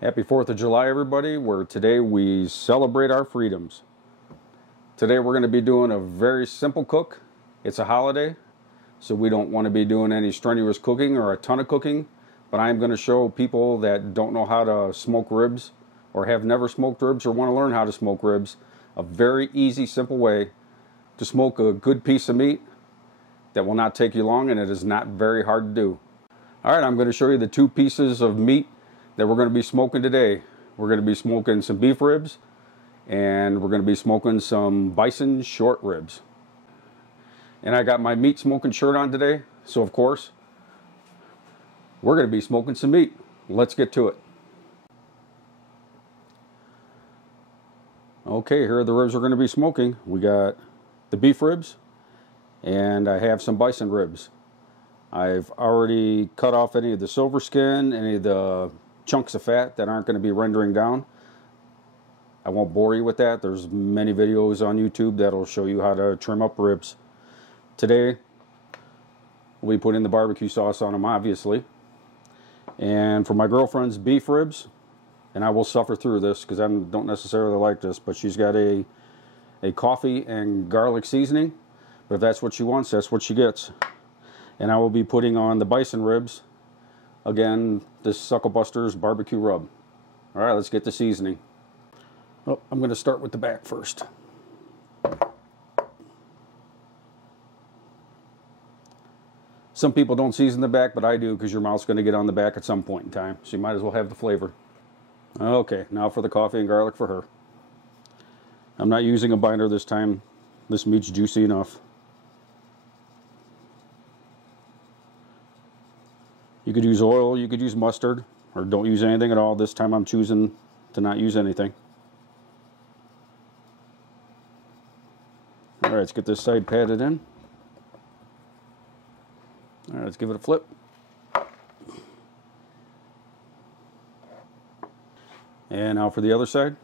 Happy 4th of July, everybody, where today we celebrate our freedoms. Today we're going to be doing a very simple cook. It's a holiday, so we don't want to be doing any strenuous cooking or a ton of cooking, but I'm going to show people that don't know how to smoke ribs or have never smoked ribs or want to learn how to smoke ribs a very easy, simple way to smoke a good piece of meat that will not take you long, and it is not very hard to do. Alright, I'm going to show you the two pieces of meat that we're going to be smoking today. We're going to be smoking some beef ribs, and we're going to be smoking some bison short ribs. And I got my meat smoking shirt on today, so of course we're going to be smoking some meat. Let's get to it. Okay, here are the ribs we're going to be smoking. We got the beef ribs, and I have some bison ribs. I've already cut off any of the silver skin, any of the chunks of fat that aren't going to be rendering down. I won't bore you with that. There's many videos on YouTube that'll show you how to trim up ribs. Today we'll be putting the barbecue sauce on them, obviously. And for my girlfriend's beef ribs, and I will suffer through this because I don't necessarily like this, but she's got a coffee and garlic seasoning. But if that's what she wants, that's what she gets. And I will be putting on the bison ribs, again, this Sucklebuster's barbecue rub. Alright, let's get the seasoning. Oh, I'm going to start with the back first. Some people don't season the back, but I do, because your mouth's going to get on the back at some point in time. So you might as well have the flavor. Okay, now for the coffee and garlic for her. I'm not using a binder this time. This meat's juicy enough. You could use oil, you could use mustard, or don't use anything at all. This time I'm choosing to not use anything. Alright, let's get this side patted in. Alright, let's give it a flip. And now for the other side.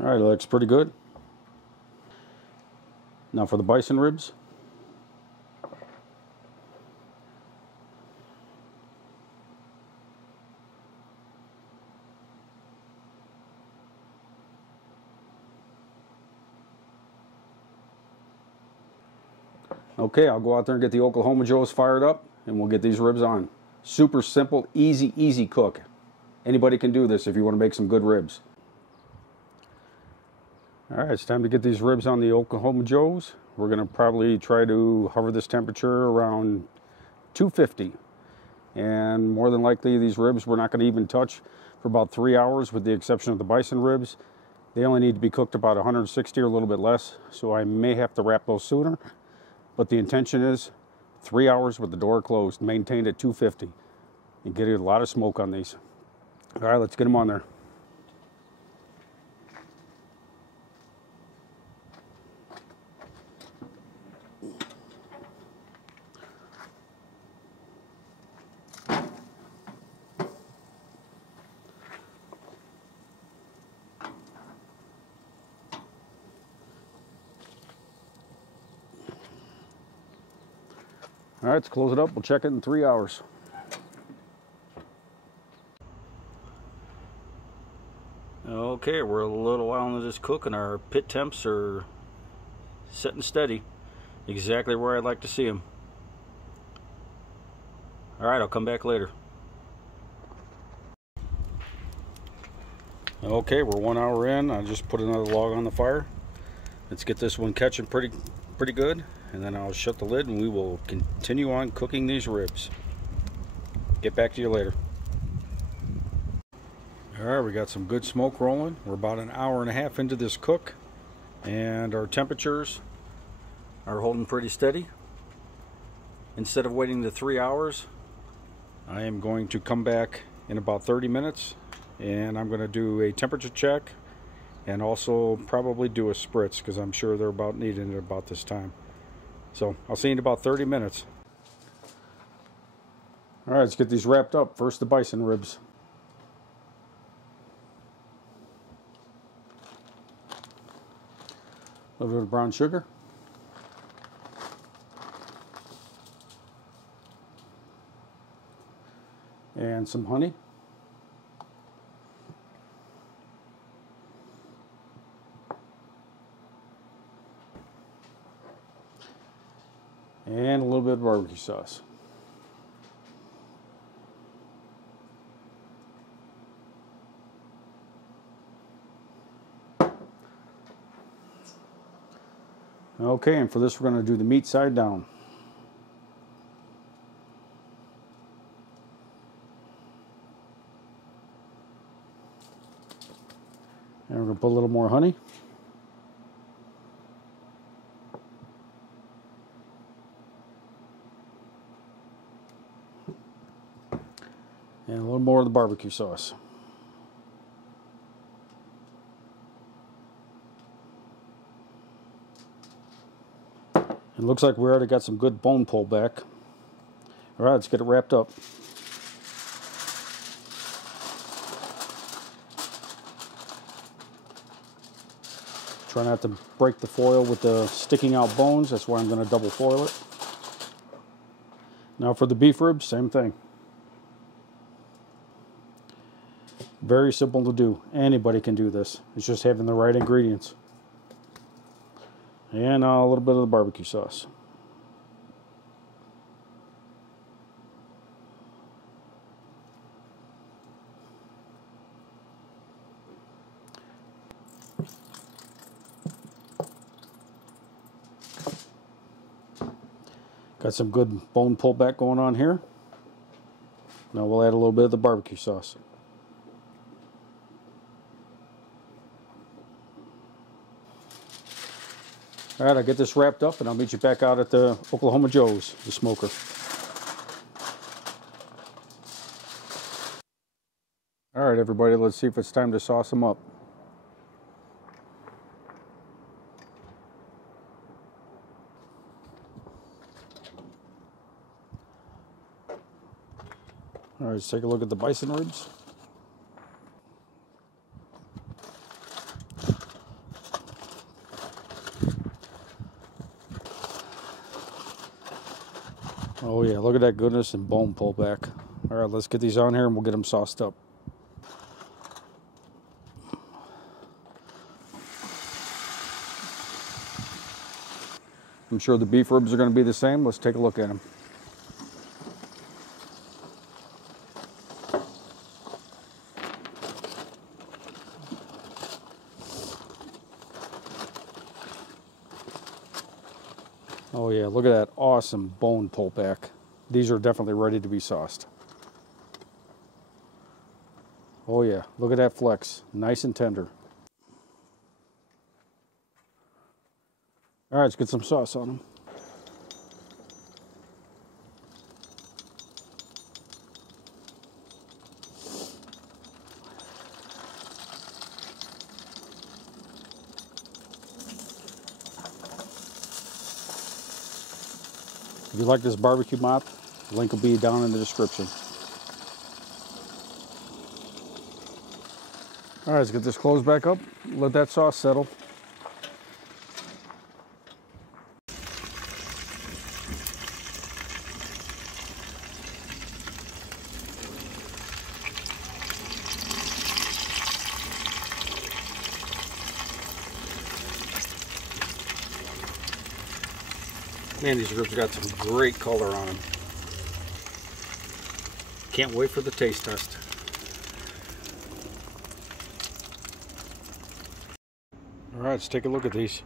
Alright, it looks pretty good. Now for the bison ribs. Okay, I'll go out there and get the Oklahoma Joes fired up, and we'll get these ribs on. Super simple, easy cook. Anybody can do this if you want to make some good ribs. Alright, it's time to get these ribs on the Oklahoma Joes. We're going to probably try to hover this temperature around 250. And more than likely these ribs we're not going to even touch for about 3 hours, with the exception of the bison ribs. They only need to be cooked about 160 or a little bit less, so I may have to wrap those sooner. But the intention is 3 hours with the door closed, maintained at 250. And get a lot of smoke on these. Alright, let's get them on there. All right, let's close it up. We'll check it in 3 hours. Okay, we're a little while into this cook, and our pit temps are setting steady. Exactly where I'd like to see them. All right, I'll come back later. Okay, we're 1 hour in. I just put another log on the fire. Let's get this one catching pretty good. And then I'll shut the lid and we will continue on cooking these ribs. Get back to you later. Alright, we got some good smoke rolling. We're about an hour and a half into this cook, and our temperatures are holding pretty steady. Instead of waiting the 3 hours, I am going to come back in about 30 minutes, and I'm going to do a temperature check and also probably do a spritz, because I'm sure they're about needing it about this time. So I'll see you in about 30 minutes. All right, let's get these wrapped up. First, the bison ribs. A little bit of brown sugar. And some honey. And a little bit of barbecue sauce. Okay, and for this we're going to do the meat side down. And we're going to put a little more honey. And a little more of the barbecue sauce. It looks like we already got some good bone pull back. All right, let's get it wrapped up. Try not to break the foil with the sticking out bones. That's why I'm going to double foil it. Now for the beef ribs, same thing. Very simple to do. Anybody can do this. It's just having the right ingredients. And a little bit of the barbecue sauce. Got some good bone pullback going on here. Now we'll add a little bit of the barbecue sauce. All right, I'll get this wrapped up and I'll meet you back out at the Oklahoma Joe's, the smoker. All right, everybody, let's see if it's time to sauce them up. All right, let's take a look at the bison ribs. Oh yeah, look at that goodness and bone pullback. All right, let's get these on here and we'll get them sauced up. I'm sure the beef ribs are going to be the same. Let's take a look at them. Oh yeah, look at that awesome bone pullback. These are definitely ready to be sauced. Oh yeah, look at that flex, nice and tender. All right, let's get some sauce on them. If you like this barbecue mop, the link will be down in the description. All right, let's get this closed back up. Let that sauce settle. Man, these ribs got some great color on them. Can't wait for the taste test. All right, let's take a look at these.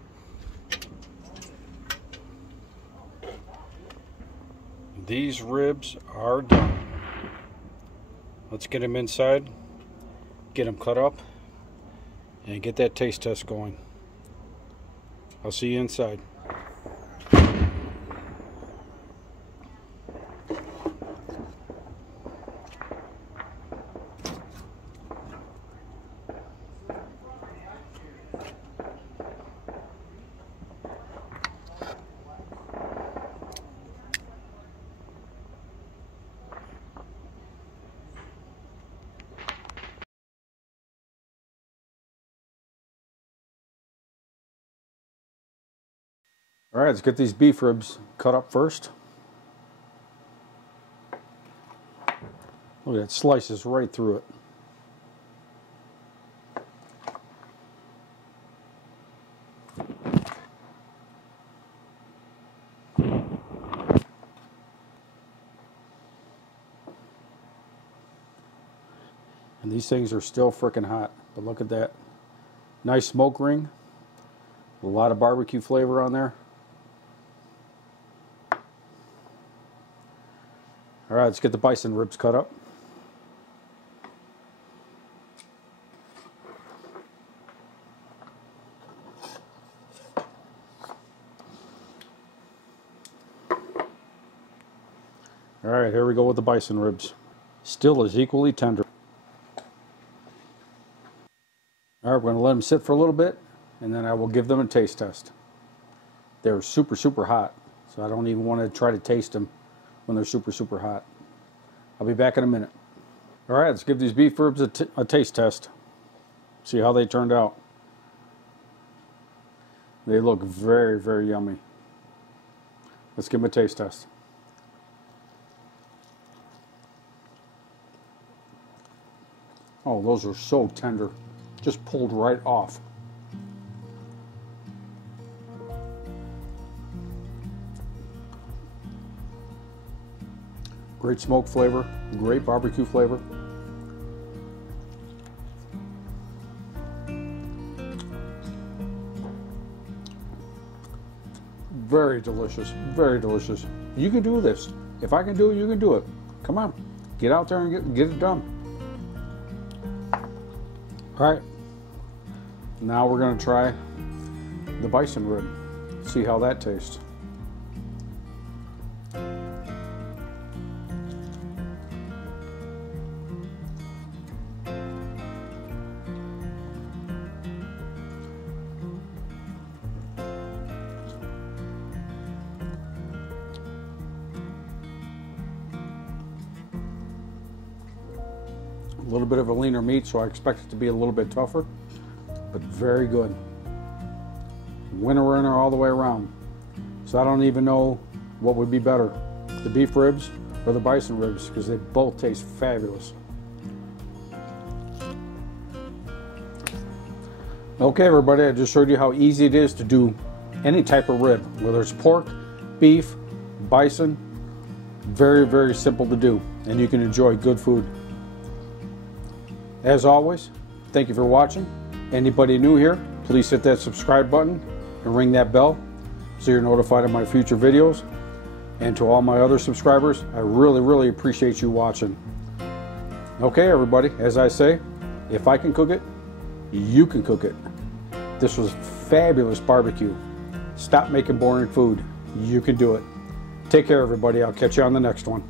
These ribs are done. Let's get them inside, get them cut up, and get that taste test going. I'll see you inside. All right, let's get these beef ribs cut up first. Look at that, slices right through it. And these things are still freaking hot, but look at that. Nice smoke ring. A lot of barbecue flavor on there. All right, let's get the bison ribs cut up. All right, here we go with the bison ribs. Still is equally tender. All right, we're going to let them sit for a little bit, and then I will give them a taste test. They're super, super hot, so I don't even want to try to taste them when they're super, super hot. I'll be back in a minute. All right, let's give these beef ribs a taste test. See how they turned out. They look very, very yummy. Let's give them a taste test. Oh, those are so tender. Just pulled right off. Great smoke flavor, great barbecue flavor. Very delicious, very delicious. You can do this. If I can do it, you can do it. Come on, get out there and get it done. All right, now we're going to try the bison rib. See how that tastes. A little bit of a leaner meat, so I expect it to be a little bit tougher, but very good. Winner all the way around. So I don't even know what would be better, the beef ribs or the bison ribs, because they both taste fabulous. Okay, everybody, I just showed you how easy it is to do any type of rib, whether it's pork, beef, bison. Very, very simple to do, and you can enjoy good food. As always, thank you for watching. Anybody new here, please hit that subscribe button and ring that bell so you're notified of my future videos. And to all my other subscribers, I really, really appreciate you watching. Okay, everybody, as I say, if I can cook it, you can cook it. This was fabulous barbecue. Stop making boring food. You can do it. Take care, everybody. I'll catch you on the next one.